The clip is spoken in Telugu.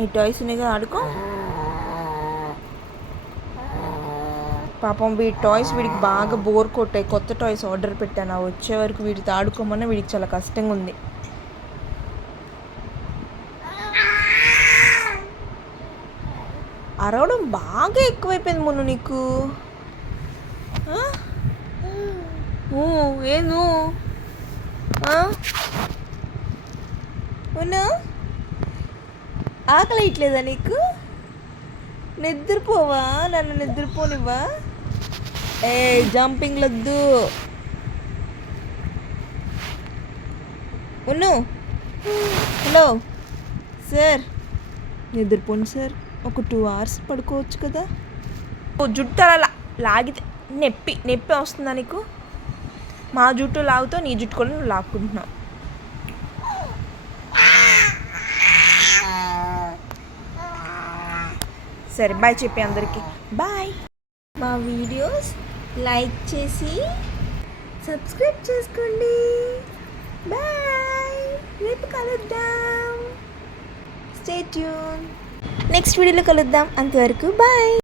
ఈ టాయ్స్ ఉన్నాయిగా ఆడుకో. పాపం వీడి టాయ్స్ వీడికి బాగా బోర్ కొట్టాయి. కొత్త టాయ్స్ ఆర్డర్ పెట్టాను, వచ్చే వరకు వీటితో ఆడుకోమన్నా వీడికి చాలా కష్టంగా ఉంది. అరవడం బాగా ఎక్కువైపోయింది మొన్న నీకు. ఏను అవునా, ఆకలి ఇట్లేదా నీకు? నిద్రపోవా? నన్ను నిద్రపోనివ్వా? ఏ జంపింగ్ లొద్దు. ఉన్ను హలో సార్, నిద్రపోండి సార్, ఒక 2 hours పడుకోవచ్చు కదా. ఓ జుట్టు అలా లాగితే నొప్పి నొప్పి వస్తుందా నీకు? మా జుట్టు లాగుతావు, నీ జుట్టు కూడా నువ్వు లాక్కుంటున్నావు. సరే బాయ్ చెప్పి అందరికీ బాయ్. మా వీడియోస్ లైక్ చేసి సబ్స్క్రైబ్ చేసుకోండి. బాయ్, రేపు కలుద్దాం. స్టే ట్యూన్, నెక్స్ట్ వీడియోలో కలుద్దాం. అంతవరకు బాయ్.